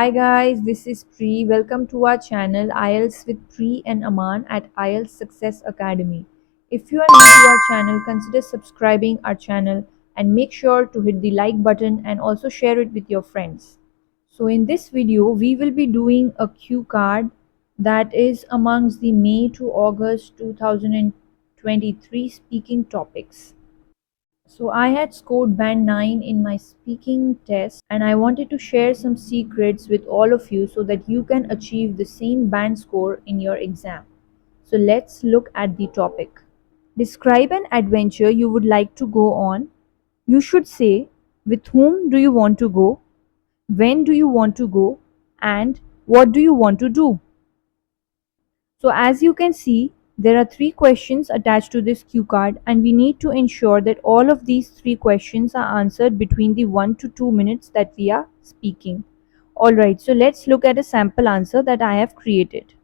Hi guys, this is Pri. Welcome to our channel IELTS with Pri and Aman at IELTS Success Academy. If you are new to our channel, consider subscribing our channel and make sure to hit the like button and also share it with your friends. So in this video, we will be doing a cue card that is amongst the May to August 2023 speaking topics. So I had scored band 9 in my speaking test and I wanted to share some secrets with all of you so that you can achieve the same band score in your exam. So let's look at the topic. Describe an adventure you would like to go on. You should say with whom do you want to go, when do you want to go, and what do you want to do. So as you can see, there are three questions attached to this cue card and we need to ensure that all of these three questions are answered between the 1 to 2 minutes that we are speaking. Alright, so let's look at a sample answer that I have created.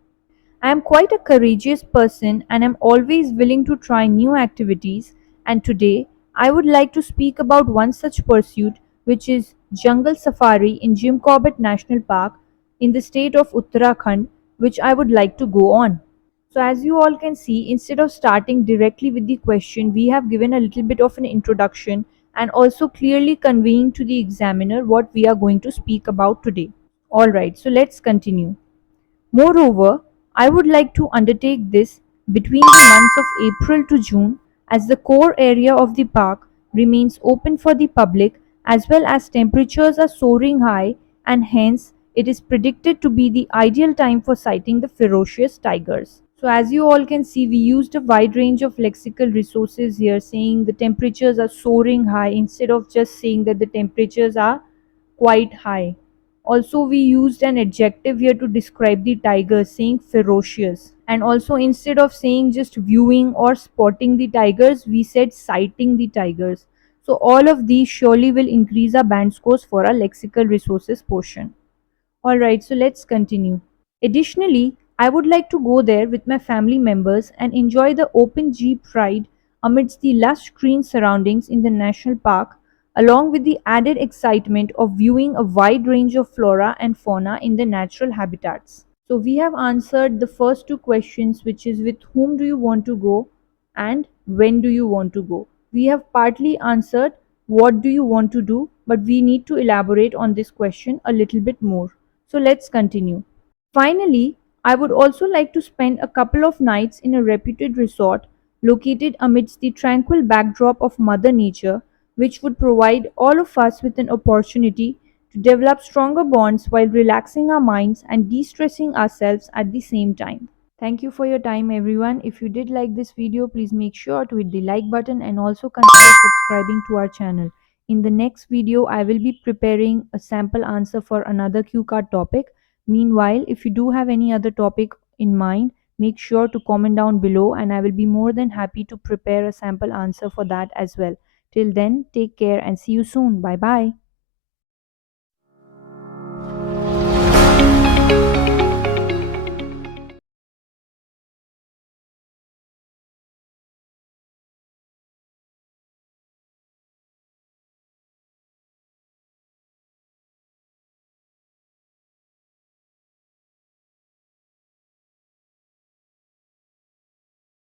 I am quite a courageous person and am always willing to try new activities, and today I would like to speak about one such pursuit, which is jungle safari in Jim Corbett National Park in the state of Uttarakhand, which I would like to go on. So as you all can see, instead of starting directly with the question, we have given a little bit of an introduction and also clearly conveying to the examiner what we are going to speak about today. Alright, so let's continue. Moreover, I would like to undertake this between the months of April to June, as the core area of the park remains open for the public, as well as temperatures are soaring high, and hence it is predicted to be the ideal time for sighting the ferocious tigers. So as you all can see, we used a wide range of lexical resources here, saying the temperatures are soaring high instead of just saying that the temperatures are quite high. Also, we used an adjective here to describe the tiger, saying ferocious. And also, instead of saying just viewing or spotting the tigers, we said sighting the tigers. So, all of these surely will increase our band scores for our lexical resources portion. Alright, so let's continue. Additionally, I would like to go there with my family members and enjoy the open jeep ride amidst the lush green surroundings in the national park, along with the added excitement of viewing a wide range of flora and fauna in the natural habitats. So we have answered the first two questions, which is with whom do you want to go and when do you want to go. We have partly answered what do you want to do, but we need to elaborate on this question a little bit more. So let's continue. Finally, I would also like to spend a couple of nights in a reputed resort located amidst the tranquil backdrop of Mother Nature, which would provide all of us with an opportunity to develop stronger bonds while relaxing our minds and de stressing ourselves at the same time. Thank you for your time, everyone. If you did like this video, please make sure to hit the like button and also consider subscribing to our channel. In the next video, I will be preparing a sample answer for another cue card topic. Meanwhile, if you do have any other topic in mind, make sure to comment down below and I will be more than happy to prepare a sample answer for that as well. Till then, take care and see you soon. Bye bye.